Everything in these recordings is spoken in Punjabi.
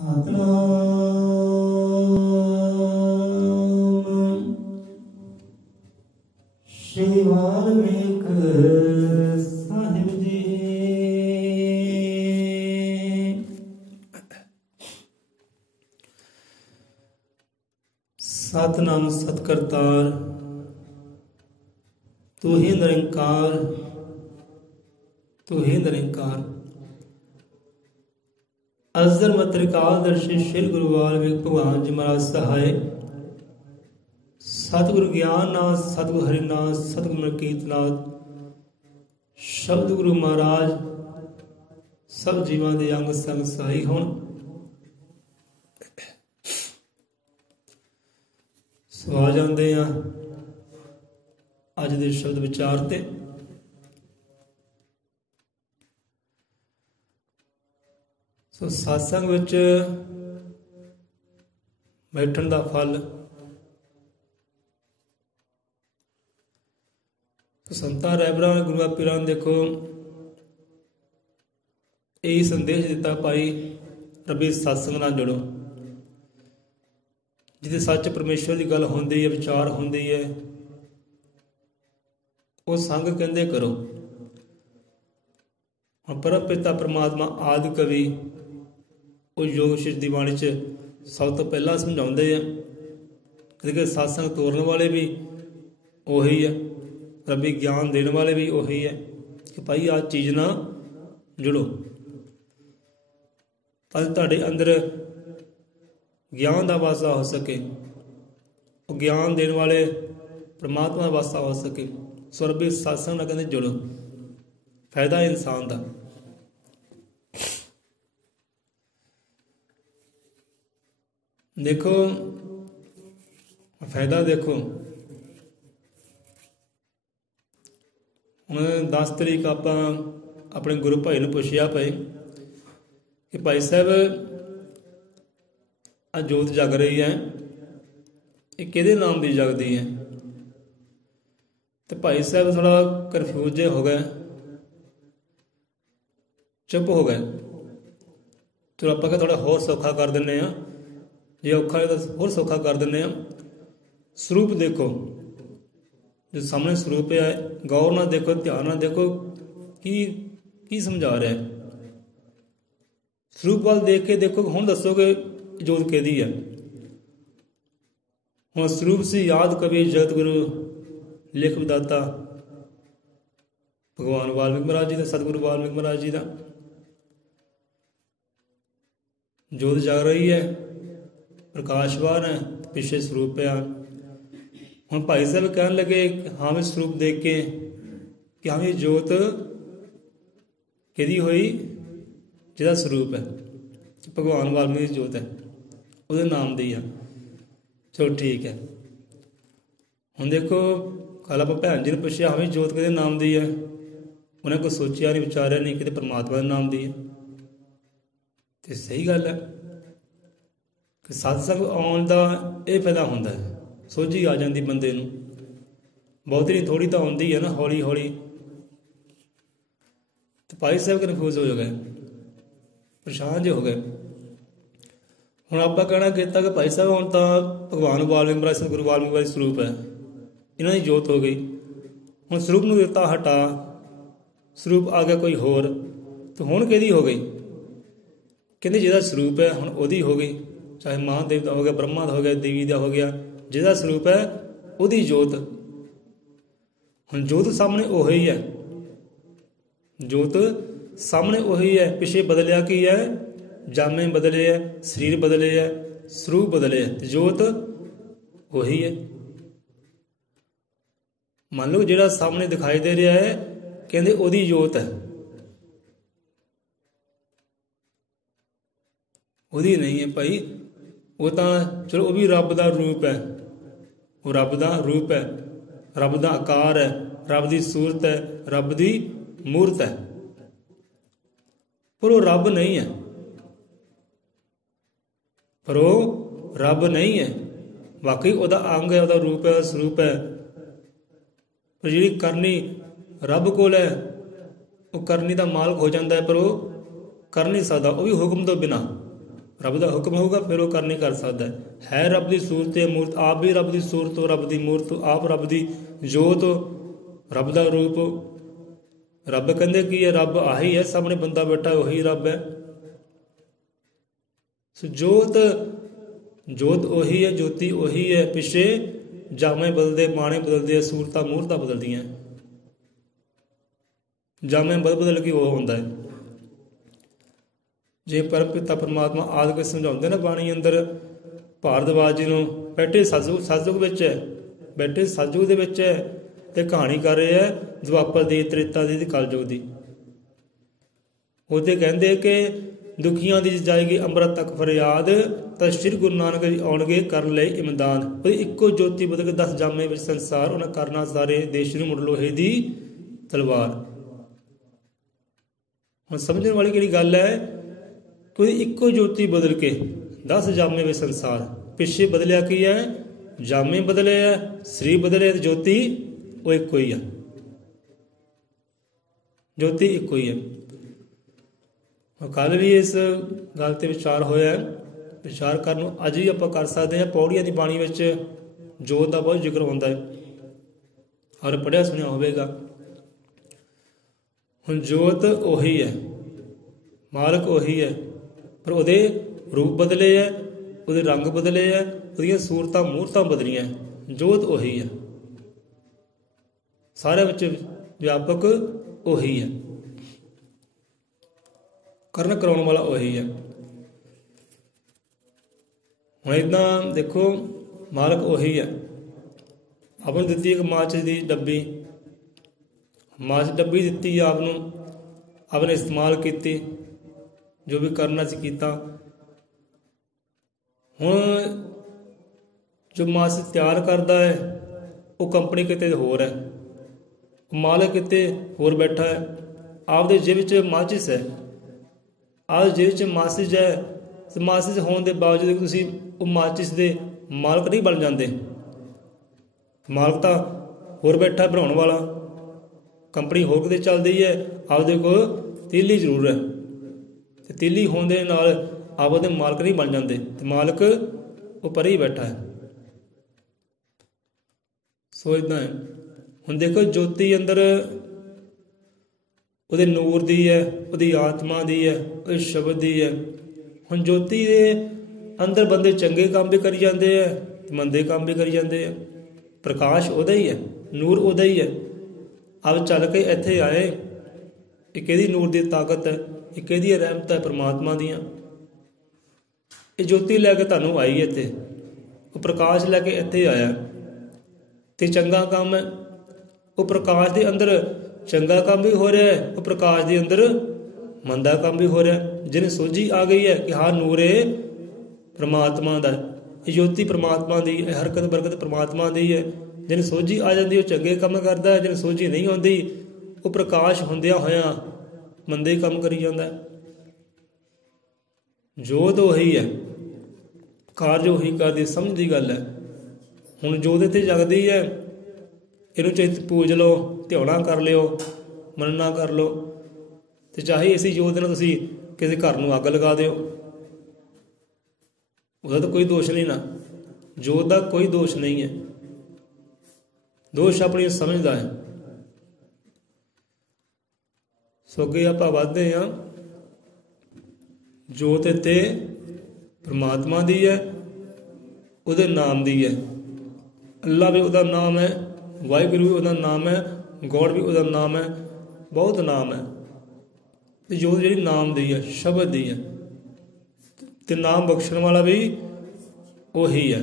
ਸਤਨਾਮ ਸ਼੍ਰੀ ਵਾਲਮੀਕ ਸਾਹਿਬ ਜੀ। ਸਤਨਾਮ ਸਤਿਕਰਤਾਰ ਤੂੰ ਹੀ ਨਿਰੰਕਾਰ, ਤੂੰ ਹੀ ਨਿਰੰਕਾਰ। ਅਜ਼ਲ ਮਤ੍ਰਿਕਾਲ ਦਰਸ਼ੀ ਸ਼੍ਰੀ ਗੁਰੂ ਵਾਲਮੀਕ ਭਗਵਾਨ ਜੀ ਮਹਾਰਾਜ ਸਹਾਇ। ਸਤਿਗੁਰੂ ਗਿਆਨਨਾਥ, ਸਤਿਗੁਰੂ ਹਰਿਨਾਥ, ਸਤਿਗੁਰੂ ਮਲਕੀਤਨਾਥ, ਸ਼ਬਦ ਗੁਰੂ ਮਹਾਰਾਜ ਸਭ ਜੀਵਾਂ ਦੇ ਅੰਗ ਸੰਗ ਸਹਾਈ ਹੋਣ। ਸੋ ਆ ਜਾਂਦੇ ਆ ਅੱਜ ਦੇ ਸ਼ਬਦ ਵਿਚਾਰ ਤੇ। ਸੋ ਸਤਸੰਗ ਵਿੱਚ ਬੈਠਣ ਦਾ ਫਲ ਸੰਤਾਂ ਰਹਿਬਰਾਂ ਗੁਰੂਆਂ ਪੀਰਾਂ ਨੇ ਦੇਖੋ ਇਹ ਸੰਦੇਸ਼ ਦਿੱਤਾ, ਭਾਈ ਰੱਬੀ ਸਤਸੰਗ ਨਾਲ ਜੁੜੋ। ਜਿਹਦੇ ਸੱਚ ਪਰਮੇਸ਼ਵਰ ਦੀ ਗੱਲ ਹੁੰਦੀ ਹੈ, ਵਿਚਾਰ ਹੁੰਦੀ ਹੈ, ਉਹ ਸੰਗ ਕਹਿੰਦੇ ਕਰੋ। ਹੁਣ ਪਰਮ ਪਿਤਾ ਪਰਮਾਤਮਾ ਆਦਿ ਕਵੀ ਉਹ ਯੋਗ ਸ਼ਿਸ਼ ਦੀ ਬਾਣੀ 'ਚ ਸਭ ਤੋਂ ਪਹਿਲਾਂ ਸਮਝਾਉਂਦੇ ਆ ਕਿ ਸਤਸੰਗ ਤੋਰਨ ਵਾਲੇ ਵੀ ਉਹੀ ਹੈ, ਰੱਬੀ ਗਿਆਨ ਦੇਣ ਵਾਲੇ ਵੀ ਉਹੀ ਹੈ ਕਿ ਭਾਈ ਆਹ ਚੀਜ਼ ਨਾਲ ਜੁੜੋ ਤਾਂ ਤੁਹਾਡੇ ਅੰਦਰ ਗਿਆਨ ਦਾ ਵਾਸਾ ਹੋ ਸਕੇ, ਉਹ ਗਿਆਨ ਦੇਣ ਵਾਲੇ ਪਰਮਾਤਮਾ ਦਾ ਵਾਸਾ ਹੋ ਸਕੇ। ਸੋ ਰੱਬੀ ਸਤਸੰਗ ਨਾਲ ਕਹਿੰਦੇ ਜੁੜੋ, ਫਾਇਦਾ ਇਨਸਾਨ ਦਾ। ਦੇਖੋ ਫਾਇਦਾ, ਦੇਖੋ ਹੁਣ 10 ਤਰੀਕ ਆਪਾਂ ਆਪਣੇ ਗੁਰੂ ਭਾਈ ਨੂੰ ਪੁੱਛਿਆ ਭਾਈ ਕਿ ਭਾਈ ਸਾਹਿਬ ਆ ਜੋਤ ਜਗ ਰਹੀ ਹੈ, ਇਹ ਕਿਹਦੇ ਨਾਮ ਦੀ ਜਗਦੀ ਹੈ? ਤੇ ਭਾਈ ਸਾਹਿਬ ਥੋੜਾ ਕਨਫਿਊਜ਼ ਜੇ ਹੋ ਗਏ, ਚੁੱਪ ਹੋ ਗਏ। ਚਲੋ ਆਪਾਂ ਥੋੜਾ ਹੋਰ ਸੌਖਾ ਕਰ ਦਿੰਦੇ ਹਾਂ, ਜੇ ਔਖਾ ਹੈ ਤਾਂ ਹੋਰ ਸੌਖਾ ਕਰ ਦਿੰਦੇ ਹਾਂ। ਸਰੂਪ ਦੇਖੋ, ਜੋ ਸਾਹਮਣੇ ਸਰੂਪ ਹੈ, ਗੌਰ ਨਾਲ ਦੇਖੋ, ਧਿਆਨ ਨਾਲ ਦੇਖੋ ਕੀ ਸਮਝਾ ਰਿਹਾ। ਸਰੂਪ ਵੱਲ ਦੇਖ ਕੇ ਦੇਖੋ, ਹੁਣ ਦੱਸੋਗੇ ਜੋਤ ਕਿਹਦੀ ਹੈ। ਹੁਣ ਸਰੂਪ ਸੀ ਯਾਦ ਕਵੀ ਜਗਤ ਗੁਰੂ ਲਿਖ ਵਿਦਾਤਾ ਭਗਵਾਨ ਵਾਲਮੀਕ ਮਹਾਰਾਜ ਜੀ ਦਾ, ਸਤਿਗੁਰੂ ਵਾਲਮੀਕ ਮਹਾਰਾਜ ਜੀ ਦਾ। ਜੋਤ ਜਗ ਰਹੀ ਹੈ, ਪ੍ਰਕਾਸ਼ਵਾਨ ਹੈ, ਪਿੱਛੇ ਸਰੂਪ ਪਿਆ। ਹੁਣ ਭਾਈ ਸਾਹਿਬ ਕਹਿਣ ਲੱਗੇ ਹਾਂ ਵੀ ਸਰੂਪ ਦੇਖ ਕੇ ਕਿ ਹਾਂ ਵੀ ਜੋਤ ਕਿਹਦੀ ਹੋਈ? ਜਿਹਦਾ ਸਰੂਪ ਹੈ, ਭਗਵਾਨ ਵਾਲਮੀਕ ਦੀ ਜੋਤ ਹੈ, ਉਹਦੇ ਨਾਮ ਦੀ ਆ। ਚਲੋ ਠੀਕ ਹੈ। ਹੁਣ ਦੇਖੋ ਕੱਲ ਆਪਾਂ ਭੈਣ ਜੀ ਨੂੰ ਪੁੱਛਿਆ ਹਾਂ ਵੀ ਜੋਤ ਕਿਹਦੇ ਨਾਮ ਦੀ ਹੈ? ਉਹਨੇ ਕੋਈ ਸੋਚਿਆ ਨਹੀਂ, ਵਿਚਾਰਿਆ ਨਹੀਂ, ਕਿਤੇ ਪਰਮਾਤਮਾ ਦੇ ਨਾਮ ਦੀ ਹੈ। ਤੇ ਸਹੀ ਗੱਲ ਹੈ ਕਿ ਸਤਸੰਗ ਆਉਣ ਦਾ ਇਹ ਫਾਇਦਾ ਹੁੰਦਾ ਹੈ, ਸੋਝੀ ਆ ਜਾਂਦੀ ਬੰਦੇ ਨੂੰ। ਬਹੁਤੀ ਨਹੀਂ, ਥੋੜ੍ਹੀ ਤਾਂ ਆਉਂਦੀ ਹੈ ਨਾ, ਹੌਲੀ ਹੌਲੀ। ਤੇ ਭਾਈ ਸਾਹਿਬ ਕਨਫਿਊਜ਼ ਹੋ ਗਏ, ਪਰੇਸ਼ਾਨ ਜਿਹੇ ਹੋ ਗਏ। ਹੁਣ ਆਪਾਂ ਕਹਿਣਾ ਕੀਤਾ ਕਿ ਭਾਈ ਸਾਹਿਬ ਹੁਣ ਤਾਂ ਭਗਵਾਨ ਵਾਲਮੀਕ ਮਹਾਰਾਜ, ਗੁਰੂ ਵਾਲਮੀਕ ਮਹਾਰਾਜ ਸਰੂਪ ਹੈ, ਇਹਨਾਂ ਦੀ ਜੋਤ ਹੋ ਗਈ। ਹੁਣ ਸਰੂਪ ਨੂੰ ਦਿੱਤਾ ਹਟਾ, ਸਰੂਪ ਆ ਗਿਆ ਕੋਈ ਹੋਰ, ਤੇ ਹੁਣ ਕਿਹਦੀ ਹੋ ਗਈ? ਕਹਿੰਦੇ ਜਿਹਦਾ ਸਰੂਪ ਹੈ ਹੁਣ ਉਹਦੀ ਹੋ ਗਈ। ਚਾਹੇ ਮਹਾਂਦੇਵ ਦਾ ਹੋ ਗਿਆ, ਬ੍ਰਹਮਾ ਦਾ ਹੋ ਗਿਆ, ਦੇਵੀ ਦਾ ਹੋ ਗਿਆ, ਜਿਹਦਾ ਸਰੂਪ ਹੈ ਉਹਦੀ ਜੋਤ। ਹੁਣ ਜੋਤ ਸਾਹਮਣੇ ਉਹੀ ਹੈ, ਜੋਤ ਸਾਹਮਣੇ ਉਹੀ ਹੈ। ਪਿੱਛੇ ਬਦਲਿਆ ਕੀ ਹੈ? ਜਾਮੇ ਬਦਲੇ ਹੈ, ਸਰੀਰ ਬਦਲੇ ਹੈ, ਸਰੂਪ ਬਦਲੇ ਹੈ, ਤੇ ਜੋਤ ਉਹੀ ਹੈ। ਮੰਨ ਲਓ ਜਿਹੜਾ ਸਾਹਮਣੇ ਦਿਖਾਈ ਦੇ ਰਿਹਾ ਹੈ, ਕਹਿੰਦੇ ਉਹਦੀ ਜੋਤ ਹੈ, ਉਹਦੀ ਨਹੀਂ ਹੈ ਭਾਈ। ਉਹ ਤਾਂ ਚਲੋ ਉਹ ਵੀ ਰੱਬ ਦਾ ਰੂਪ ਹੈ, ਉਹ ਰੱਬ ਦਾ ਰੂਪ ਹੈ, ਰੱਬ ਦਾ ਆਕਾਰ ਹੈ, ਰੱਬ ਦੀ ਸੂਰਤ ਹੈ, ਰੱਬ ਦੀ ਮੂਰਤ ਹੈ, ਪਰ ਉਹ ਰੱਬ ਨਹੀਂ ਹੈ, ਪਰ ਉਹ ਰੱਬ ਨਹੀਂ ਹੈ। ਵਾਕਈ ਉਹਦਾ ਅੰਗ ਹੈ, ਉਹਦਾ ਰੂਪ ਹੈ, ਉਹਦਾ ਸਰੂਪ ਹੈ, ਪਰ ਜਿਹੜੀ ਕਰਨੀ ਰੱਬ ਕੋਲ ਹੈ, ਉਹ ਕਰਨੀ ਦਾ ਮਾਲਕ ਹੋ ਜਾਂਦਾ ਹੈ, ਪਰ ਉਹ ਕਰ ਨਹੀਂ ਸਕਦਾ, ਉਹ ਵੀ ਹੁਕਮ ਤੋਂ ਬਿਨਾਂ। ਰੱਬ ਦਾ ਹੁਕਮ ਹੋਊਗਾ ਫਿਰ ਉਹ ਕਰਨੀ ਕਰ ਸਕਦਾ ਹੈ। ਰੱਬ ਦੀ ਸੂਰਤ ਹੈ, ਮੂਰਤ ਆਪ ਵੀ ਰੱਬ ਦੀ ਸੂਰਤ ਹੋ, ਰੱਬ ਦੀ ਮੂਰਤ ਆਪ ਰੱਬ ਦੀ ਜੋਤ, ਰੱਬ ਦਾ ਰੂਪ। ਰੱਬ ਕਹਿੰਦੇ ਕੀ ਹੈ? ਰੱਬ ਆਹੀ ਹੈ, ਸਾਹਮਣੇ ਬੰਦਾ ਬੈਠਾ ਉਹੀ ਰੱਬ ਹੈ। ਸੋ ਜੋਤ, ਜੋਤ ਉਹੀ ਹੈ, ਜੋਤੀ ਉਹੀ ਹੈ। ਪਿੱਛੇ ਜਾਮੇ ਬਦਲਦੇ, ਬਾਣੇ ਬਦਲਦੇ, ਸੂਰਤਾਂ ਮੂਰਤਾਂ ਬਦਲਦੀਆਂ, ਜਾਮੇ ਬਦਲ ਕੇ ਉਹ ਹੁੰਦਾ ਹੈ। ਜੇ ਪਰਮ ਪਿਤਾ ਪਰਮਾਤਮਾ ਆਦਿ ਕੇ ਸਮਝਾਉਂਦੇ ਨਾ ਬਾਣੀ ਅੰਦਰ ਭਾਰਦਵਾਜ ਜੀ ਨੂੰ, ਬੈਠੇ ਸਤਿਯੁਗ ਵਿੱਚ ਹੈ, ਬੈਠੇ ਸਤਿਯੁਗ ਦੇ ਵਿੱਚ ਹੈ ਤੇ ਕਹਾਣੀ ਕਰ ਰਹੇ ਹੈ ਦੁਆਪਰ ਦੀ, ਤ੍ਰੇਤਾ ਦੀ ਤੇ ਕਲਯੁਗ ਦੀ। ਉਹਦੇ ਕਹਿੰਦੇ ਕਿ ਦੁਖੀਆਂ ਦੀ ਜਾਏਗੀ ਅੰਮ੍ਰਿਤ ਤੱਕ ਫਰਿਆਦ, ਤਾਂ ਸ਼੍ਰੀ ਗੁਰੂ ਨਾਨਕ ਜੀ ਆਉਣਗੇ ਕਰਨ ਲਈ ਇਮਦਾਨ। ਉਹਦੀ ਇੱਕੋ ਜੋਤੀ ਬਦਲ ਕੇ 10 ਜਾਮੇ ਵਿੱਚ ਸੰਸਾਰ, ਉਹਨਾਂ ਕਰਨਾ ਸਾਰੇ ਦੇਸ਼ ਨੂੰ ਮੁੜ ਲੋਹੇ ਦੀ ਤਲਵਾਰ। ਹੁਣ ਸਮਝਣ ਵਾਲੀ ਕਿਹੜੀ ਗੱਲ ਹੈ ਕਿ ਉਹਦੀ ਇੱਕੋ ਜੋਤੀ ਬਦਲ ਕੇ 10 ਜਾਮੇ ਵਿੱਚ ਸੰਸਾਰ। ਪਿੱਛੇ ਬਦਲਿਆ ਕੀ ਹੈ? ਜਾਮੇ ਬਦਲੇ ਹੈ, ਸਰੀਰ ਬਦਲੇ, ਜੋਤੀ ਉਹ ਇੱਕੋ ਹੀ ਹੈ, ਜੋਤੀ ਇੱਕੋ ਹੀ ਹੈ। ਕੱਲ੍ਹ ਵੀ ਇਸ ਗੱਲ 'ਤੇ ਵਿਚਾਰ ਹੋਇਆ, ਵਿਚਾਰ ਕਰਨ ਨੂੰ ਅੱਜ ਵੀ ਆਪਾਂ ਕਰ ਸਕਦੇ ਹਾਂ। ਪੌੜੀਆਂ ਦੀ ਬਾਣੀ ਵਿੱਚ ਜੋਤ ਦਾ ਬਹੁਤ ਜ਼ਿਕਰ ਹੁੰਦਾ ਹੈ, ਔਰ ਪੜ੍ਹਿਆ ਸੁਣਿਆ ਹੋਵੇਗਾ। ਹੁਣ ਜੋਤ ਉਹੀ ਹੈ, ਮਾਲਕ ਉਹੀ ਹੈ, ਪਰ ਉਹਦੇ ਰੂਪ ਬਦਲੇ ਹੈ, ਉਹਦੇ ਰੰਗ ਬਦਲੇ ਹੈ, ਉਹਦੀਆਂ ਸੂਰਤਾਂ ਮੂਰਤਾਂ ਬਦਲੀਆਂ। ਜੋਤ ਉਹੀ ਹੈ, ਸਾਰਿਆਂ ਵਿੱਚ ਵਿਆਪਕ ਉਹੀ ਹੈ, ਕਰਨ ਕਰਾਉਣ ਵਾਲਾ ਉਹੀ ਹੈ। ਹੁਣ ਇੱਦਾਂ ਦੇਖੋ, ਮਾਲਕ ਉਹੀ ਹੈ। ਆਪ ਨੂੰ ਦਿੱਤੀ ਇੱਕ ਮਾਚਿਸ ਦੀ ਡੱਬੀ, ਮਾਚਿਸ ਡੱਬੀ ਦਿੱਤੀ ਆਪ ਨੂੰ, ਆਪ ਨੇ ਇਸਤੇਮਾਲ ਕੀਤੀ, ਜੋ ਵੀ ਕਰਨਾ ਸੀ ਕੀਤਾ। ਹੁਣ ਜੋ ਮਾਚਿਸ ਤਿਆਰ ਕਰਦਾ ਹੈ ਉਹ ਕੰਪਨੀ ਕਿਤੇ ਹੋਰ ਹੈ, ਮਾਲਕ ਕਿਤੇ ਹੋਰ ਬੈਠਾ ਹੈ। ਆਪਦੇ ਜੇਬ ਵਿੱਚ ਮਾਚਿਸ ਹੈ, ਆਪਦੇ ਜੇਬ ਵਿੱਚ ਮਾਚਿਸ ਹੈ, ਤੇ ਮਾਚਿਸ ਹੋਣ ਦੇ ਬਾਵਜੂਦ ਤੁਸੀਂ ਉਹ ਮਾਚਿਸ ਦੇ ਮਾਲਕ ਨਹੀਂ ਬਣ ਜਾਂਦੇ। ਮਾਲਕ ਤਾਂ ਹੋਰ ਬੈਠਾ ਬਣਾਉਣ ਵਾਲਾ, ਕੰਪਨੀ ਹੋਰ ਕਿਤੇ ਚੱਲਦੀ ਹੈ, ਆਪਦੇ ਕੋਲ ਤੀਲੀ ਜ਼ਰੂਰ ਹੈ, ਤੇ ਤੀਲੀ ਹੋਣ ਦੇ ਨਾਲ ਆਪ ਉਹਦੇ ਮਾਲਕ ਨਹੀਂ ਬਣ ਜਾਂਦੇ, ਤੇ ਮਾਲਕ ਉਹ ਪਰੇ ਹੀ ਬੈਠਾ ਹੈ। ਸੋ ਇੱਦਾਂ ਹੈ। ਹੁਣ ਦੇਖੋ, ਜੋਤੀ ਅੰਦਰ ਉਹਦੇ ਨੂਰ ਦੀ ਹੈ, ਉਹਦੀ ਆਤਮਾ ਦੀ ਹੈ, ਉਹਦੇ ਸ਼ਬਦ ਦੀ ਹੈ। ਹੁਣ ਜੋਤੀ ਦੇ ਅੰਦਰ ਬੰਦੇ ਚੰਗੇ ਕੰਮ ਵੀ ਕਰੀ ਜਾਂਦੇ ਹੈ ਤੇ ਮੰਦੇ ਕੰਮ ਵੀ ਕਰੀ ਜਾਂਦੇ ਹੈ। ਪ੍ਰਕਾਸ਼ ਉਹਦਾ ਹੀ ਹੈ, ਨੂਰ ਉਹਦਾ ਹੀ ਹੈ। ਆਪ ਚੱਲ ਕੇ ਇੱਥੇ ਆਏ, ਇਹ ਕਿਹਦੀ ਨੂਰ ਦੀ ਤਾਕਤ ਹੈ, ਇਹ ਕਿਹਦੀ ਰਹਿਮਤ ਹੈ? ਪਰਮਾਤਮਾ ਦੀਆਂ। ਇਹ ਜੋਤੀ ਲੈ ਕੇ ਤੁਹਾਨੂੰ ਆਈ ਇੱਥੇ, ਉਹ ਪ੍ਰਕਾਸ਼ ਲੈ ਕੇ ਇੱਥੇ ਆਇਆ, ਤੇ ਚੰਗਾ ਕੰਮ ਹੈ। ਉਹ ਪ੍ਰਕਾਸ਼ ਦੇ ਅੰਦਰ ਚੰਗਾ ਕੰਮ ਵੀ ਹੋ ਰਿਹਾ ਹੈ, ਉਹ ਪ੍ਰਕਾਸ਼ ਦੇ ਅੰਦਰ ਮੰਦਾ ਕੰਮ ਵੀ ਹੋ ਰਿਹਾ। ਜਿਹਨੇ ਸੋਝੀ ਆ ਗਈ ਹੈ ਕਿ ਹਾਂ ਨੂਰ ਇਹ ਪਰਮਾਤਮਾ ਦਾ, ਇਹ ਜੋਤੀ ਪਰਮਾਤਮਾ ਦੀ, ਇਹ ਹਰਕਤ ਬਰਕਤ ਪਰਮਾਤਮਾ ਦੀ ਹੈ। ਜਿਹਨੇ ਸੋਝੀ ਆ ਜਾਂਦੀ ਉਹ ਚੰਗੇ ਕੰਮ ਕਰਦਾ ਹੈ, ਜਿਹਨੇ ਸੋਝੀ ਨਹੀਂ ਆਉਂਦੀ ਉਹ ਪ੍ਰਕਾਸ਼ ਹੁੰਦਿਆਂ ਹੋਇਆਂ ਮੰਦੇ ਕੰਮ ਕਰੀ ਜਾਂਦਾ ਹੈ। ਜੋਤ ਉਹੀ ਹੈ, ਕਾਰਜ ਉਹੀ ਕਰਦੀ, ਸਮਝ ਦੀ ਗੱਲ ਹੈ। ਹੁਣ ਜੋਤ ਇੱਥੇ ਜਗਦੀ ਹੈ, ਇਹਨੂੰ ਚਾਹੇ ਪੂਜ ਲਓ, ਧਿਆਉਣਾ ਕਰ ਲਿਓ, ਮੰਨਣਾ ਕਰ ਲਓ, ਤੇ ਚਾਹੇ ਇਸੀ ਜੋਤ ਨਾਲ ਤੁਸੀਂ ਕਿਸੇ ਘਰ ਨੂੰ ਅੱਗ ਲਗਾ ਦਿਓ, ਉਹਦਾ ਤਾਂ ਕੋਈ ਦੋਸ਼ ਨਹੀਂ ਨਾ। ਜੋਤ ਦਾ ਕੋਈ ਦੋਸ਼ ਨਹੀਂ ਹੈ, ਦੋਸ਼ ਆਪਣੀ ਸਮਝ ਦਾ ਹੈ। ਸੋ ਅੱਗੇ ਆਪਾਂ ਵੱਧਦੇ ਹਾਂ। ਜੋਤ ਇੱਥੇ ਪਰਮਾਤਮਾ ਦੀ ਹੈ, ਉਹਦੇ ਨਾਮ ਦੀ ਹੈ। ਅੱਲਾ ਵੀ ਉਹਦਾ ਨਾਮ ਹੈ, ਵਾਹਿਗੁਰੂ ਵੀ ਉਹਦਾ ਨਾਮ ਹੈ, ਗੋਡ ਵੀ ਉਹਦਾ ਨਾਮ ਹੈ, ਬਹੁਤ ਨਾਮ ਹੈ। ਤੇ ਜੋਤ ਜਿਹੜੀ ਨਾਮ ਦੀ ਹੈ, ਸ਼ਬਦ ਦੀ ਹੈ, ਤੇ ਨਾਮ ਬਖਸ਼ਣ ਵਾਲਾ ਵੀ ਉਹੀ ਹੈ।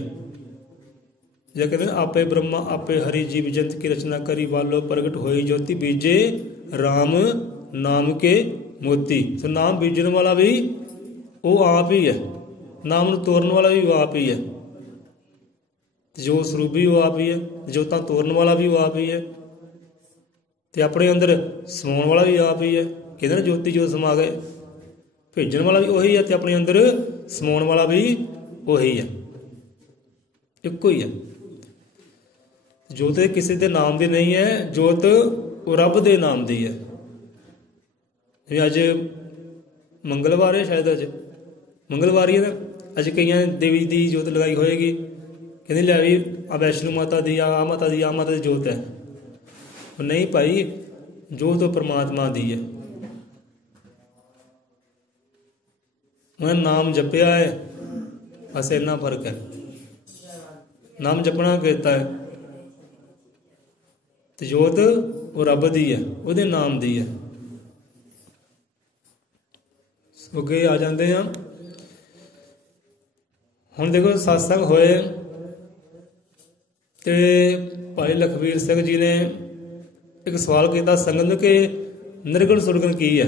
ਜੇ ਕਹਿੰਦੇ ਆਪੇ ਬ੍ਰਹਮਾ ਆਪੇ ਹਰੀ ਜੀਵ ਜੰਤ ਕੀ ਰਚਨਾ ਕਰੀ, ਵਾਲੋ ਪ੍ਰਗਟ ਹੋਈ ਜੋਤੀ ਬੀਜੇ ਰਾਮ ਨਾਮ ਕੇ ਮੋਤੀ। ਸੋ ਨਾਮ ਬੀਜਣ ਵਾਲਾ ਵੀ ਉਹ ਆਪ ਹੀ ਹੈ, ਨਾਮ ਨੂੰ ਤੋੜਨ ਵਾਲਾ ਵੀ ਉਹ ਆਪ ਹੀ ਹੈ, ਜੋ ਸਰੂਪ ਵੀ ਉਹ ਆਪ ਹੀ ਹੈ, ਜੋਤਾਂ ਤੋੜਨ ਵਾਲਾ ਵੀ ਉਹ ਆਪ ਹੀ ਹੈ, ਤੇ ਆਪਣੇ ਅੰਦਰ ਸਮਾਉਣ ਵਾਲਾ ਵੀ ਆਪ ਹੀ ਹੈ। ਕਹਿੰਦੇ ਨਾ ਜੋਤੀ ਜੋਤ ਸਮਾ ਗਏ, ਭੇਜਣ ਵਾਲਾ ਵੀ ਉਹੀ ਹੈ, ਤੇ ਆਪਣੇ ਅੰਦਰ ਸਮਾਉਣ ਵਾਲਾ ਵੀ ਉਹੀ ਹੈ, ਇੱਕੋ ਹੀ ਹੈ। ਜੋਤ ਕਿਸੇ ਦੇ ਨਾਮ ਦੀ ਨਹੀਂ ਹੈ, ਜੋਤ ਉਹ ਰੱਬ ਦੇ ਨਾਮ ਦੀ ਹੈ। ਜਿਵੇਂ ਅੱਜ ਮੰਗਲਵਾਰ ਹੈ, ਸ਼ਾਇਦ ਅੱਜ मंगलवारी है ना, अज कई देवी की जोत लगाई होएगी, कहते लिया भी आ वैष्णो माता दी आ माता दी आ माता दी जोत है। नहीं भाई, जोत तो परमात्मा दी है। उन्हें नाम जपया है, बस इन्ना फर्क है। नाम जपना कहता है तो जोत वो रब दी है, वो नाम दी है। अगे आ जाते हैं हुण। देखो सत्संग होए ते भाई लखबीर सिंह जी ने एक सवाल किया संगत में कि निर्गुण सुरगुण की है।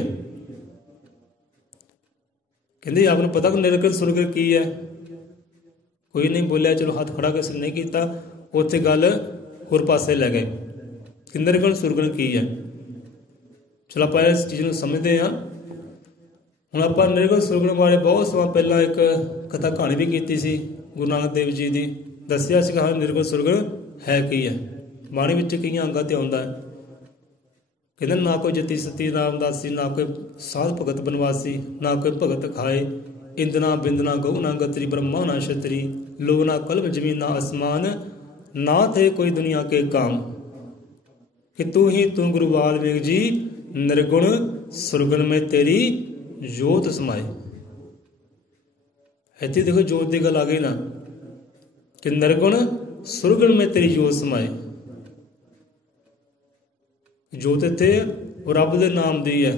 कहते आपने पता कि निर्गुण सुरगुण की है? कोई नहीं बोलिया, चलो हाथ खड़ा किसी ने नहीं किया। उत्थे गल होर पासे लै गए कि निर्गुण सुरगुण की है। चलो आप इस चीज़ को समझते हैं। हुण आपां निर्गुण सुरगुण बारे बहुत सਮਾं पहला एक कथा कहानी भी की सी गुरु नानक देव जी की। दसिया सी कहा निर्गुण सुरगुण है की है। बाणी विच कई अंगां ते आउंदा है। कहते ना कोई जति सती रामदासी, ना कोई साध भगत बनवासी, ना कोई भगत खाए, इंदना बिंदना गऊ ना गतरी, ब्रह्मा ना क्षत्री, लो ना कल्प जमीन ना आसमान, ना थे कोई दुनिया के काम, कि तू ही तू गुरु वाल्मीकि जी, निर्गुण सुरगुण में तेरी जोत समाए। इतनी देखो जोत की गल आ गई ना कि निर्गुण सुरगुण में तेरी जोत समाए। जोत इत्थे वो रब दे नाम दी है,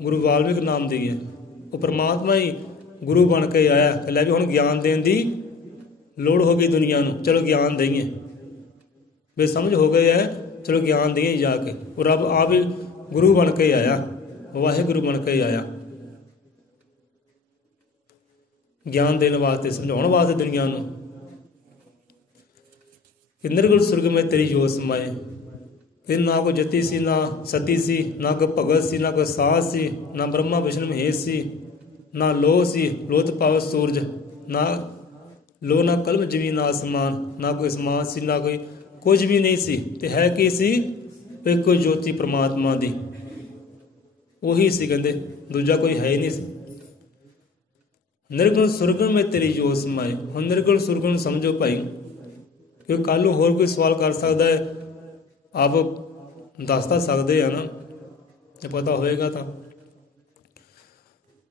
गुरु वाल्मीकि नाम दी है। वो परमात्मा ही गुरु बन के आया कि लै भी हुण ज्ञान देने की लोड़ हो गई दुनिया को, चलो ज्ञान दईए। बेसमझ हो गए है, चलो ज्ञान दईए जाके। वो रब आप ही गुरु बन के आया, वाहिगुरु बन के आया ज्ञान देने वास्ते, समझाने वास्ते दुनिया को। निर्गुण सुरग में तेरी जोत समाए। फिर ना कोई जति सी, ना सती सी, ना कोई भगत सी, ना कोई सास सी, ना ब्रह्मा विष्णु महेश सी, ना लोह सी, लोत पावत सूरज, ना लो ना कलम जमीन आसमान, ना कोई समान सी, ना कोई कुछ भी नहीं सी। ते है की सी? एक कोई ज्योति परमात्मा दी, वही सी। कहते दूजा कोई है ही नहीं सी। निर्गुण सुरगुण में तेरी जोत समाए। हुण निर्गुण सुरगुण समझो भाई, क्योंकि कल होर कोई सवाल कर सकता है, आप दस तो सकते हैं ना, जो पता होएगा तो।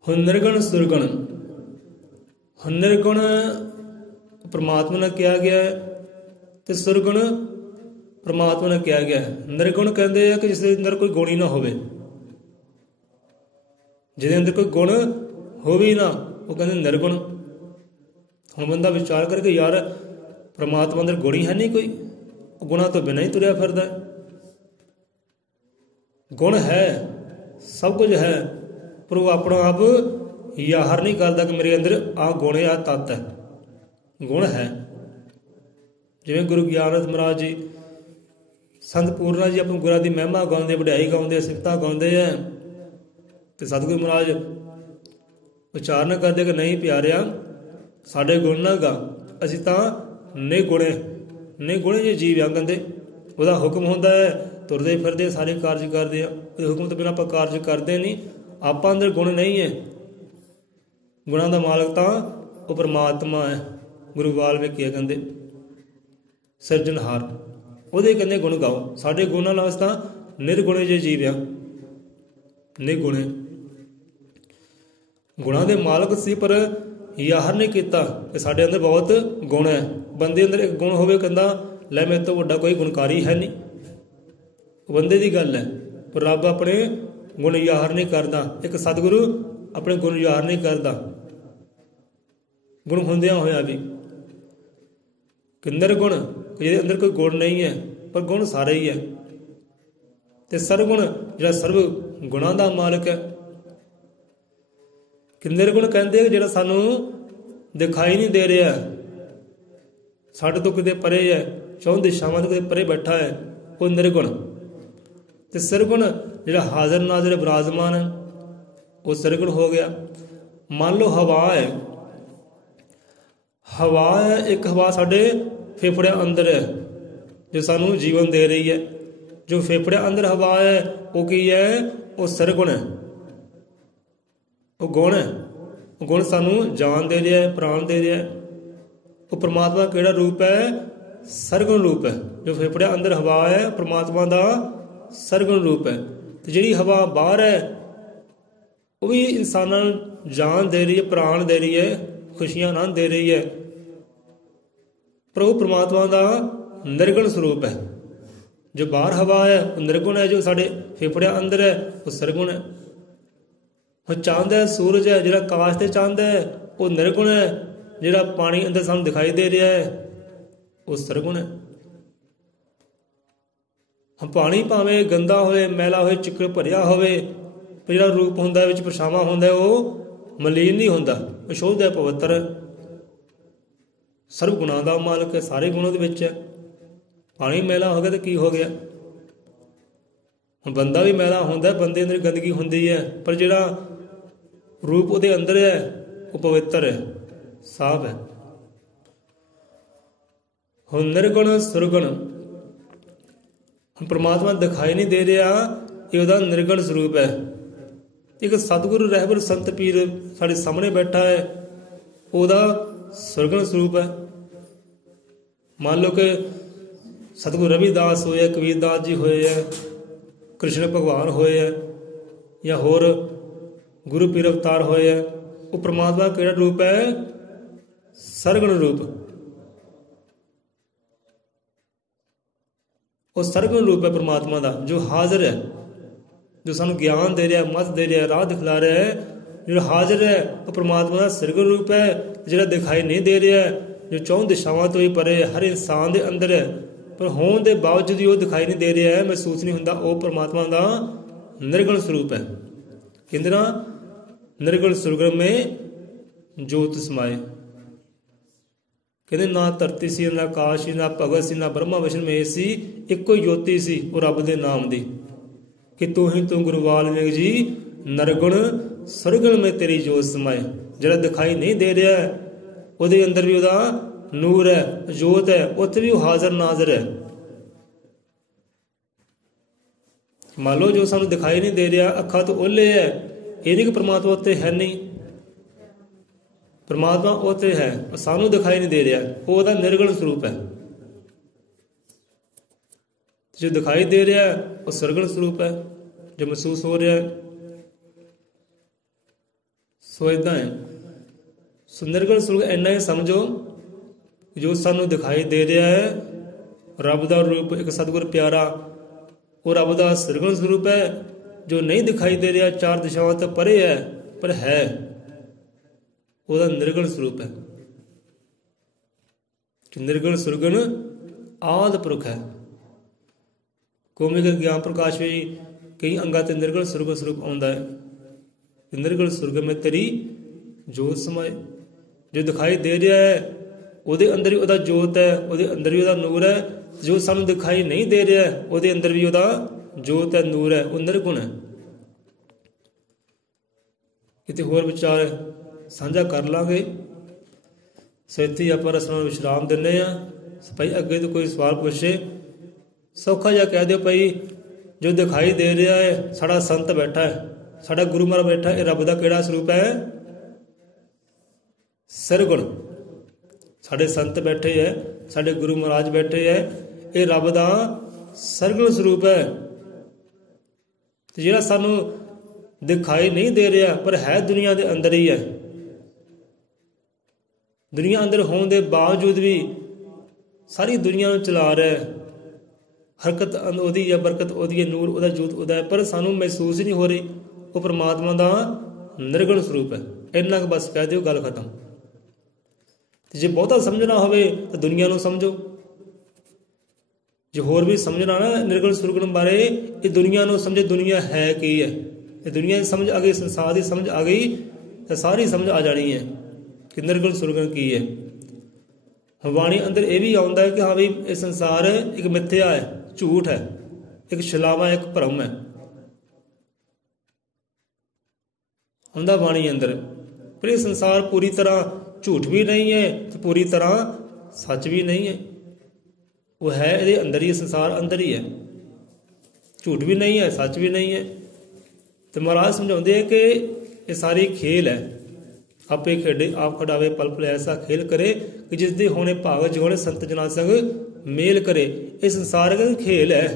हुण निर्गुण सुरगुण, हुण निर्गुण परमात्मा ने किया गया है, तो सुरगुण परमात्मा ने किया गया है। निर्गुण कहते हैं कि जिसके अंदर कोई गुण ही ना होवे, जिसके अंदर कोई गुण हो भी ना, वो कहते निर्गुण। हुण बंदा विचार करके यार परमात्मा अंदर गुण ही है नहीं कोई, गुणा तो बिना ही तुरया फिरदा। गुण है, सब कुछ है, पर वो अपना आप याहर नहीं करता कि मेरे अंदर आ गुण है, आ तत्त है। गुण है जिवें गुरु ज्ञानत महाराज जी, संत पूरना जी अपने गुਰਾਂ ਦੀ ਮਹਿਮਾ ਗਾਉਂਦੇ, ਵਡਿਆਈ ਗਾਉਂਦੇ, ਸਿਫਤਾਂ ਗਾਉਂਦੇ ਹੈ। ਤੇ ਸਤਿਗੁਰੂ ਮਹਾਰਾਜ ਉਚਾਰਨ ਕਰਦੇ ਕਿ ਨਹੀਂ ਪਿਆਰਿਆ, ਸਾਡੇ ਗੁਣ ਨਾ ਗਾ, ਅਸੀਂ ਤਾਂ ਨਿਗੁਣੇ ਜਿਹੇ ਜੀਵ ਆ। ਕਹਿੰਦੇ ਉਹਦਾ ਹੁਕਮ ਹੁੰਦਾ ਹੈ, ਤੁਰਦੇ ਫਿਰਦੇ ਸਾਰੇ ਕਾਰਜ ਕਰਦੇ ਆ, ਉਹਦੇ ਹੁਕਮ ਤੋਂ ਬਿਨਾਂ ਆਪਾਂ ਕਾਰਜ ਕਰਦੇ ਨਹੀਂ। ਆਪਾਂ ਅੰਦਰ ਗੁਣ ਨਹੀਂ ਹੈ। ਗੁਣਾਂ ਦਾ ਮਾਲਕ ਤਾਂ ਉਹ ਪਰਮਾਤਮਾ ਹੈ, ਗੁਰੂ ਵਾਲਮੀਕੀ ਹੈ। ਕਹਿੰਦੇ ਸਿਰਜਣਹਾਰ, ਉਹਦੇ ਕਹਿੰਦੇ ਗੁਣ ਗਾਓ। ਸਾਡੇ ਗੁਣਾਂ ਨਾਲ ਅਸੀਂ ਤਾਂ ਨਿਰਗੁਣੇ ਜਿਹੇ ਜੀਵ ਆ, ਨਿਗੁਣੇ। ਗੁਣਾਂ ਦੇ ਮਾਲਕ ਸੀ, ਪਰ ਯਾਹਰ ਨਹੀਂ ਕੀਤਾ ਕਿ ਸਾਡੇ ਅੰਦਰ ਬਹੁਤ ਗੁਣ ਹੈ। ਬੰਦੇ ਅੰਦਰ ਇੱਕ ਗੁਣ ਹੋਵੇ, ਕਹਿੰਦਾ ਲੈ ਮੇਰੇ ਤੋਂ ਵੱਡਾ ਕੋਈ ਗੁਣਕਾਰੀ ਹੈ ਨਹੀਂ, ਬੰਦੇ ਦੀ ਗੱਲ ਹੈ। ਪਰ ਰੱਬ ਆਪਣੇ ਗੁਣ ਯਾਹਰ ਨਹੀਂ ਕਰਦਾ। ਇੱਕ ਸਤਿਗੁਰੂ ਆਪਣੇ ਗੁਣ ਯਾਹਰ ਨਹੀਂ ਕਰਦਾ, ਗੁਣ ਹੁੰਦਿਆਂ ਹੋਇਆ ਵੀ। ਕਿ ਨਿਰਗੁਣ, ਜਿਹਦੇ ਅੰਦਰ ਕੋਈ ਗੁਣ ਨਹੀਂ ਹੈ, ਪਰ ਗੁਣ ਸਾਰੇ ਹੀ ਹੈ। ਤੇ ਸਰਗੁਣ ਜਿਹੜਾ ਸਰਵ ਗੁਣਾਂ ਦਾ ਮਾਲਕ ਹੈ। ਕਿ ਨਿਰਗੁਣ ਕਹਿੰਦੇ ਜਿਹੜਾ ਸਾਨੂੰ ਦਿਖਾਈ ਨਹੀਂ ਦੇ ਰਿਹਾ, ਸਾਡੇ ਤੋਂ ਕਿਤੇ ਪਰੇ ਹੈ, ਚੌਂ ਦਿਸ਼ਾਵਾਂ ਤੋਂ ਕਿਤੇ ਪਰੇ ਬੈਠਾ ਹੈ, ਉਹ ਨਿਰਗੁਣ। ਤੇ ਸਰਗੁਣ ਜਿਹੜਾ ਹਾਜ਼ਰ ਨਾਜ਼ਰ ਵਿਰਾਜਮਾਨ ਹੈ, ਉਹ ਸਰਗੁਣ ਹੋ ਗਿਆ। ਮੰਨ ਲਓ ਹਵਾ ਹੈ, ਹਵਾ ਹੈ, ਇੱਕ ਹਵਾ ਸਾਡੇ ਫੇਫੜਿਆਂ ਅੰਦਰ ਹੈ ਜੋ ਸਾਨੂੰ ਜੀਵਨ ਦੇ ਰਹੀ ਹੈ। ਜੋ ਫੇਫੜਿਆਂ ਅੰਦਰ ਹਵਾ ਹੈ, ਉਹ ਕੀ ਹੈ? ਉਹ ਸਰਗੁਣ ਹੈ, ਉਹ ਗੁਣ ਹੈ, ਗੁਣ ਸਾਨੂੰ ਜਾਨ ਦੇ ਰਿਹਾ ਹੈ, ਪ੍ਰਾਣ ਦੇ ਰਿਹਾ ਹੈ। ਉਹ ਪ੍ਰਮਾਤਮਾ ਕਿਹੜਾ ਰੂਪ ਹੈ? ਸਰਗੁਣ ਰੂਪ ਹੈ। ਜੋ ਫੇਫੜਿਆਂ ਅੰਦਰ ਹਵਾ ਹੈ, ਪ੍ਰਮਾਤਮਾ ਦਾ ਸਰਗੁਣ ਰੂਪ ਹੈ। ਤੇ ਜਿਹੜੀ ਹਵਾ ਬਾਹਰ ਹੈ ਉਹ ਵੀ ਇਨਸਾਨਾਂ ਨੂੰ ਜਾਨ ਦੇ ਰਹੀ ਹੈ, ਪ੍ਰਾਣ ਦੇ ਰਹੀ ਹੈ, ਖੁਸ਼ੀਆਂ ਆਨੰਦ ਦੇ ਰਹੀ ਹੈ। ਪਰ ਉਹ ਪ੍ਰਮਾਤਮਾ ਦਾ ਨਿਰਗੁਣ ਸਰੂਪ ਹੈ। ਜੋ ਬਾਹਰ ਹਵਾ ਹੈ ਉਹ ਨਿਰਗੁਣ ਹੈ, ਜੋ ਸਾਡੇ ਫੇਫੜਿਆਂ ਅੰਦਰ ਹੈ ਉਹ ਸਰਗੁਣ ਹੈ। ਹੁਣ ਚੰਦ ਹੈ, ਸੂਰਜ ਹੈ, ਜਿਹੜਾ ਆਕਾਸ਼ ਤੇ ਚੰਦ ਹੈ ਉਹ ਨਿਰਗੁਣ ਹੈ। ਜਿਹੜਾ ਪਾਣੀ ਅੰਦਰ ਸਾਨੂੰ ਦਿਖਾਈ ਦੇ ਰਿਹਾ ਹੈ ਉਹ ਸਰਗੁਣ ਹੈ। ਪਾਣੀ ਭਾਵੇਂ ਗੰਦਾ ਹੋਵੇ, ਮੈਲਾ ਹੋਵੇ, ਚਿੱਕੜ ਭਰਿਆ ਹੋਵੇ, ਪਰ ਜਿਹੜਾ ਰੂਪ ਹੁੰਦਾ ਵਿੱਚ ਪਰਛਾਵਾਂ ਹੁੰਦਾ ਉਹ ਮਲੀਨ ਨਹੀਂ ਹੁੰਦਾ, ਉਹ ਸ਼ੁੱਧ ਹੈ, ਪਵਿੱਤਰ ਹੈ, ਸਰਬ ਗੁਣਾਂ ਦਾ ਮਾਲਕ ਹੈ, ਸਾਰੇ ਗੁਣਾਂ ਦੇ ਵਿੱਚ ਹੈ। ਪਾਣੀ ਮੈਲਾ ਹੋ ਗਿਆ ਤਾਂ ਕੀ ਹੋ ਗਿਆ? ਹੁਣ ਬੰਦਾ ਵੀ ਮੈਲਾ ਹੁੰਦਾ, ਬੰਦੇ ਅੰਦਰ ਗੰਦਗੀ ਹੁੰਦੀ ਹੈ, ਪਰ ਜਿਹੜਾ ਰੂਪ ਉਹਦੇ ਅੰਦਰ ਹੈ ਉਹ ਪਵਿੱਤਰ ਹੈ, ਸਾਫ਼ ਹੈ। ਹੁਣ ਨਿਰਗੁਣ ਸੁਰਗੁਣ, ਹੁਣ ਪ੍ਰਮਾਤਮਾ ਦਿਖਾਈ ਨਹੀਂ ਦੇ ਰਿਹਾ, ਇਹ ਉਹਦਾ ਨਿਰਗੁਣ ਸਰੂਪ ਹੈ। ਇੱਕ ਸਤਿਗੁਰੂ ਰਹਿਬਰ ਸੰਤ ਪੀਰ ਸਾਡੇ ਸਾਹਮਣੇ ਬੈਠਾ ਹੈ, ਉਹਦਾ ਸੁਰਗੁਣ ਸਰੂਪ ਹੈ। ਮੰਨ ਲਓ ਕਿ ਸਤਿਗੁਰੂ ਰਵਿਦਾਸ ਹੋਏ, ਕਬੀਰਦਾਸ ਜੀ ਹੋਏ ਹੈ, ਕ੍ਰਿਸ਼ਨ ਭਗਵਾਨ ਹੋਏ ਹੈ, ਜਾਂ ਹੋਰ ਗੁਰੂ ਪੀਰ ਅਵਤਾਰ ਹੋਏ ਹੈ, ਉਹ ਪ੍ਰਮਾਤਮਾ ਕਿਹੜਾ ਰੂਪ ਹੈ? ਸਰਗੁਣ ਰੂਪ। ਉਹ ਸਰਗੁਣ ਰੂਪ ਹੈ ਪ੍ਰਮਾਤਮਾ ਦਾ, ਜੋ ਹਾਜ਼ਰ ਹੈ, ਜੋ ਸਾਨੂੰ ਗਿਆਨ ਦੇ ਰਿਹਾ, ਮਤ ਦੇ ਰਿਹਾ, ਰਾਹ ਦਿਖਲਾ ਰਿਹਾ ਹੈ। ਜਿਹੜਾ ਹਾਜ਼ਰ ਹੈ ਉਹ ਪ੍ਰਮਾਤਮਾ ਦਾ ਸਰਗੁਣ ਰੂਪ ਹੈ। ਜਿਹੜਾ ਦਿਖਾਈ ਨਹੀਂ ਦੇ ਰਿਹਾ, ਜੋ ਚੌਂ ਦਿਸ਼ਾਵਾਂ ਤੋਂ ਹੀ ਪਰੇ ਹਰ ਇਨਸਾਨ ਦੇ ਅੰਦਰ ਹੈ, ਪਰ ਹੋਣ ਦੇ ਬਾਵਜੂਦ ਵੀ ਉਹ ਦਿਖਾਈ ਨਹੀਂ ਦੇ ਰਿਹਾ ਹੈ, ਮਹਿਸੂਸ ਨਹੀਂ ਹੁੰਦਾ, ਉਹ ਪ੍ਰਮਾਤਮਾ ਦਾ ਨਿਰਗੁਣ ਸਰੂਪ ਹੈ। ਕਹਿੰਦੇ ਨਾ, ਨਿਰਗੁਣ ਸੁਰਗੁਣ ਮੇਂ ਜੋਤ ਸਮਾਏ। ਕਹਿੰਦੇ ਨਾ ਧਰਤੀ ਸੀ, ਨਾ ਆਕਾਸ਼ ਸੀ, ਨਾ ਭਗਤ ਸੀ, ਨਾ ਬ੍ਰਹਮਾ ਵਿਸ਼ਨੂੰ ਮਹੇਸ਼ ਸੀ, ਇੱਕੋ ਜੋਤੀ ਸੀ ਉਹ ਰੱਬ ਦੇ ਨਾਮ ਦੀ। ਕਿ ਤੂੰ ਹੀ ਤੂੰ ਗੁਰੂ ਵਾਲਮੀਕ ਜੀ, ਨਿਰਗੁਣ ਸੁਰਗੁਣ ਮੇਂ ਤੇਰੀ ਜੋਤ ਸਮਾਏ। ਜਿਹੜਾ ਦਿਖਾਈ ਨਹੀਂ ਦੇ ਰਿਹਾ ਉਹਦੇ ਅੰਦਰ ਵੀ ਉਹਦਾ ਨੂਰ ਹੈ, ਜੋਤ ਹੈ, ਉੱਥੇ ਵੀ ਉਹ ਹਾਜ਼ਰ ਨਾਜ਼ਰ ਹੈ। ਮੰਨ ਲਓ ਜੋ ਸਾਨੂੰ ਦਿਖਾਈ ਨਹੀਂ ਦੇ ਰਿਹਾ, ਅੱਖਾਂ ਤੋਂ ਓਹਲੇ ਹੈ, ਇਹ ਨਹੀਂ ਕਿ ਪ੍ਰਮਾਤਮਾ ਉੱਤੇ ਹੈ ਨਹੀਂ, ਪ੍ਰਮਾਤਮਾ ਉੱਤੇ ਹੈ, ਪਰ ਸਾਨੂੰ ਦਿਖਾਈ ਨਹੀਂ ਦੇ ਰਿਹਾ, ਉਹ ਉਹਦਾ ਨਿਰਗੁਣ ਸਰੂਪ ਹੈ। ਜੋ ਦਿਖਾਈ ਦੇ ਰਿਹਾ ਉਹ ਸਰਗੁਣ ਸਰੂਪ ਹੈ, ਜੋ ਮਹਿਸੂਸ ਹੋ ਰਿਹਾ। ਸੋ ਏਦਾਂ ਹੈ। ਸੋ ਨਿਰਗੁਣ ਸਰੂਪ ਇੰਨਾ ਹੀ ਸਮਝੋ, ਜੋ ਸਾਨੂੰ ਦਿਖਾਈ ਦੇ ਰਿਹਾ ਹੈ ਰੱਬ ਦਾ ਰੂਪ, ਇੱਕ ਸਤਿਗੁਰ ਪਿਆਰਾ, ਉਹ ਰੱਬ ਦਾ ਸਰਗੁਣ ਸਰੂਪ ਹੈ। ਜੋ ਨਹੀਂ ਦਿਖਾਈ ਦੇ ਰਿਹਾ, ਚਾਰ ਦਿਸ਼ਾਵਾਂ ਤੋਂ ਪਰੇ ਹੈ, ਪਰ ਹੈ, ਉਹਦਾ ਨਿਰਗੁਣ ਸਰੂਪ ਹੈ। ਨਿਰਗੁਣ ਸੁਰਗੁਣ ਆਦਿ ਪੁਰਖ ਹੈ। ਕੌਮਿਕ ਗਿਆਨ ਪ੍ਰਕਾਸ਼ ਵਿੱਚ ਕਈ ਅੰਗਾਂ ਤੇ ਨਿਰਗੁਣ ਸੁਰਗੁਣ ਸਰੂਪ ਆਉਂਦਾ ਹੈ। ਨਿਰਗੁਣ ਸੁਰਗੁਣ ਮੇਂ ਤੇਰੀ ਜੋਤ ਸਮਾਏ। ਜੋ ਦਿਖਾਈ ਦੇ ਰਿਹਾ ਹੈ ਉਹਦੇ ਅੰਦਰ ਹੀ ਉਹਦਾ ਜੋਤ ਹੈ, ਉਹਦੇ ਅੰਦਰ ਵੀ ਉਹਦਾ ਨੂਰ ਹੈ। ਜੋ ਸਾਨੂੰ ਦਿਖਾਈ ਨਹੀਂ ਦੇ ਰਿਹਾ ਉਹਦੇ ਅੰਦਰ ਵੀ ਉਹਦਾ ਜੋਤ ਹੈ, ਨੂਰ ਹੈ, ਉਹ ਨਿਰਗੁਣ ਹੈ। ਕਿਤੇ ਹੋਰ ਵਿਚਾਰ ਸਾਂਝਾ ਕਰ ਲਾਂਗੇ। ਸੋ ਇੱਥੇ ਆਪਾਂ ਰਸਮਾਂ ਨੂੰ ਵਿਸ਼ਰਾਮ ਦਿੰਦੇ ਹਾਂ। ਭਾਈ ਅੱਗੇ ਤੋਂ ਕੋਈ ਸਵਾਲ ਪੁੱਛੇ ਸੌਖਾ ਜਿਹਾ ਕਹਿ ਦਿਓ, ਭਾਈ ਜੋ ਦਿਖਾਈ ਦੇ ਰਿਹਾ ਹੈ ਸਾਡਾ ਸੰਤ ਬੈਠਾ ਹੈ, ਸਾਡਾ ਗੁਰੂ ਮਹਾਰਾਜ ਬੈਠਾ, ਇਹ ਰੱਬ ਦਾ ਕਿਹੜਾ ਸਰੂਪ ਹੈ? ਸਰਗੁਣ। ਸਾਡੇ ਸੰਤ ਬੈਠੇ ਹੈ, ਸਾਡੇ ਗੁਰੂ ਮਹਾਰਾਜ ਬੈਠੇ ਹੈ, ਇਹ ਰੱਬ ਦਾ ਸਰਗੁਣ ਸਰੂਪ ਹੈ। ਤੇ ਜਿਹੜਾ ਸਾਨੂੰ ਦਿਖਾਈ ਨਹੀਂ ਦੇ ਰਿਹਾ ਪਰ ਹੈ ਦੁਨੀਆ ਦੇ ਅੰਦਰ ਹੀ ਹੈ, ਦੁਨੀਆ ਅੰਦਰ ਹੋਣ ਦੇ ਬਾਵਜੂਦ ਵੀ ਸਾਰੀ ਦੁਨੀਆ ਨੂੰ ਚਲਾ ਰਿਹਾ ਹੈ। ਹਰਕਤ ਉਹਦੀ ਹੈ, ਬਰਕਤ ਉਹਦੀ ਹੈ, ਨੂਰ ਉਹਦਾ, ਜੋਤ ਉਹਦਾ ਹੈ, ਪਰ ਸਾਨੂੰ ਮਹਿਸੂਸ ਹੀ ਨਹੀਂ ਹੋ ਰਹੀ। ਉਹ ਪਰਮਾਤਮਾ ਦਾ ਨਿਰਗੁਣ ਸਰੂਪ ਹੈ। ਇੰਨਾ ਕੁ ਬਸ ਕਹਿ ਦਿਓ, ਗੱਲ ਖਤਮ। ਤੇ ਜੇ ਬਹੁਤਾ ਸਮਝਣਾ ਹੋਵੇ ਤਾਂ ਦੁਨੀਆ ਨੂੰ ਸਮਝੋ। ਜੇ ਹੋਰ ਵੀ ਸਮਝਣਾ ਨਾ ਨਿਰਗੁਣ ਸੁਰਗੁਣ ਬਾਰੇ, ਇਹ ਦੁਨੀਆ ਨੂੰ ਸਮਝੇ, ਦੁਨੀਆ ਹੈ ਕੀ ਹੈ। ਇਹ ਦੁਨੀਆ ਦੀ ਸਮਝ ਆ ਗਈ, ਸੰਸਾਰ ਦੀ ਸਮਝ ਆ ਗਈ, ਤਾਂ ਸਾਰੀ ਸਮਝ ਆ ਜਾਣੀ ਹੈ ਕਿ ਨਿਰਗੁਣ ਸੁਰਗੁਣ ਕੀ ਹੈ। ਬਾਣੀ ਅੰਦਰ ਇਹ ਵੀ ਆਉਂਦਾ ਹੈ ਕਿ ਹਾਂ ਵੀ ਇਹ ਸੰਸਾਰ ਇੱਕ ਮਿੱਥਿਆ ਹੈ, ਝੂਠ ਹੈ, ਇੱਕ ਛਲਾਵਾ, ਇੱਕ ਭਰਮ ਹੈ। ਹੁੰਦਾ ਬਾਣੀ ਅੰਦਰ, ਪਰ ਇਹ ਸੰਸਾਰ ਪੂਰੀ ਤਰ੍ਹਾਂ ਝੂਠ ਵੀ ਨਹੀਂ ਹੈ ਤੇ ਪੂਰੀ ਤਰ੍ਹਾਂ ਸੱਚ ਵੀ ਨਹੀਂ ਹੈ। ਉਹ ਹੈ ਇਹਦੇ ਅੰਦਰ ਹੀ, ਸੰਸਾਰ ਅੰਦਰ ਹੀ ਹੈ, ਝੂਠ ਵੀ ਨਹੀਂ ਹੈ, ਸੱਚ ਵੀ ਨਹੀਂ ਹੈ। ਤੇ ਮਹਾਰਾਜ ਸਮਝਾਉਂਦੇ ਹੈ ਕਿ ਇਹ ਸਾਰੀ ਖੇਲ ਹੈ, आपे खेडे आप खड़ावे पल पल ऐसा खेल करे कि जिस दे होने भाग जोड़े संत जना संग मेल करे। ये संसार का खेल है।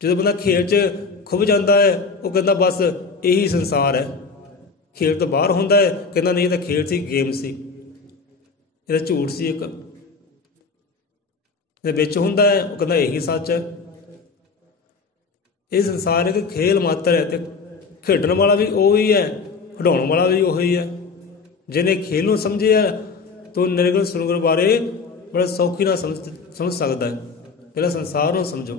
जो बंदा खेल च खुब जाता है वो कहता बस यही संसार है, खेल तो बाहर होंदा है, कहता नहीं ये तो खेल सी गेम सी, ये तो झूठ सी एक विच होंदा है, वो कहता यही सच है। ये संसार एक खेल मात्र है, तो खेडण वाला भी वही है, खिडाउण वाला भी वही है। जिन्हें खेल नूं समझिया तो निर्गुण सुरगुण बारे बड़ा सौखी ना समझ सकता है। पहले संसार नूं समझो।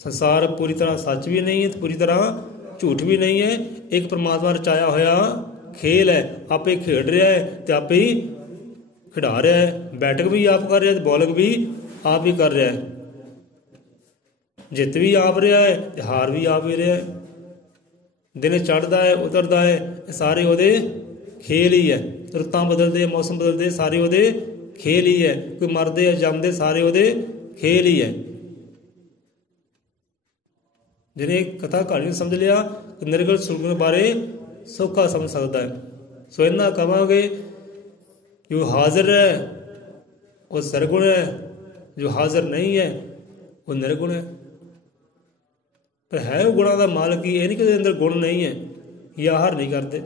संसार पूरी तरह सच भी नहीं है, तो पूरी तरह झूठ भी नहीं है। एक परमात्मा रचाया होया खेल है, आपे खेड रहा है तो आपे ही खिडा रहा है। बैठक भी आप कर रहा है, बॉलिंग भी आप ही कर रहा है, जित भी आप रहा है तो हार भी आप ही रहा है। दिन चढ़ता है उतरता है, सारे ਉਹਦੇ खेल ही है। रुत्तां बदलते मौसम बदलते सारे ਉਹਦੇ खेल ही है। कोई मरते है जमते सारे ਉਹਦੇ खेल ही है। जिन्हें कथा कहानी समझ लिया निर्गुण सुरगुण बारे सौखा समझ सकता है। सो इन्ना कहांगे जो हाजिर है वो सरगुण है, जो हाजिर नहीं है वो निर्गुण है। पर है वो गुणों का मालक ही, ये नहीं कि अंदर गुण नहीं है या हार नहीं करते।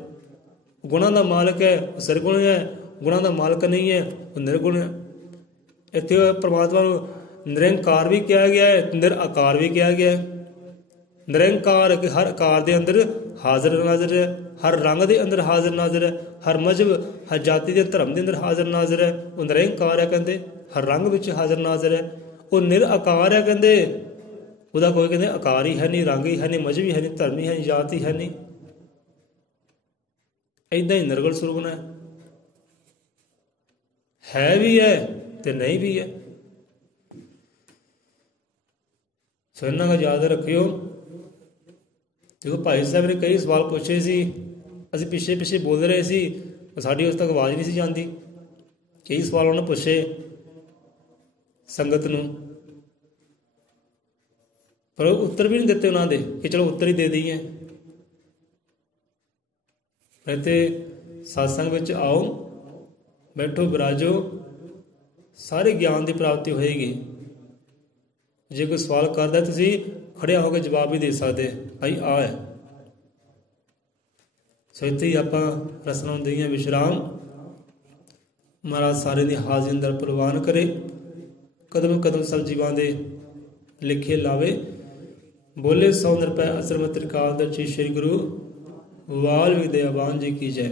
गुणों का मालक है वो सरगुण है, गुणों का मालक नहीं है वो निर्गुण है। इतने परमात्मा को निरंकार भी कहा गया है, निराकार भी कहा गया है। निरंकार हर आकार के अंदर हाजिर नाजिर है, हर रंग के अंदर हाजिर नाजिर है, हर मजहब हर जाति के धर्म के अंदर हाजिर नाजिर है। वो निरंकार है कहते, हर रंग में हाजिर नाजिर है। वो निराकार है कहते, ਉਹਦਾ कोई कहते आकार ही है नहीं, रंग ही है नहीं, मजहब ही है नहीं, धर्म ही है नहीं, जात ही है नहीं। इदा ही निर्गुण सुरगुण है भी है तो नहीं भी है। सो इन्हां का याद रखियो। देखो भाई साहब ने कई सवाल पूछे सी, असीं पिछे पिछे बोल रहे सी, साडी उस तक आवाज़ नहीं सी जाती। कई सवाल उन्होंने पूछे संगत नूं, पर उत्तर भी नहीं दिते उन्होंने कि चलो उत्तर ही दे दईए। इत्थे सत्संग विच आओ, बैठो विराजो, सारे ज्ञान की प्राप्ति होएगी। जे कोई सवाल करदा तुसीं खड़िया होकर जवाब भी दे सकते भाई आ है। सो इत्थे ही आपां रसना दईए विश्राम। महाराज सारे दी हाज़री अंदर प्रवान करे, कदम कदम सब जीवां दे लिखे लावे। बोले 100 रुपये असरमत त्रिकाल दर्शी श्री गुरु वाल्मीकि दयावान जी की जय।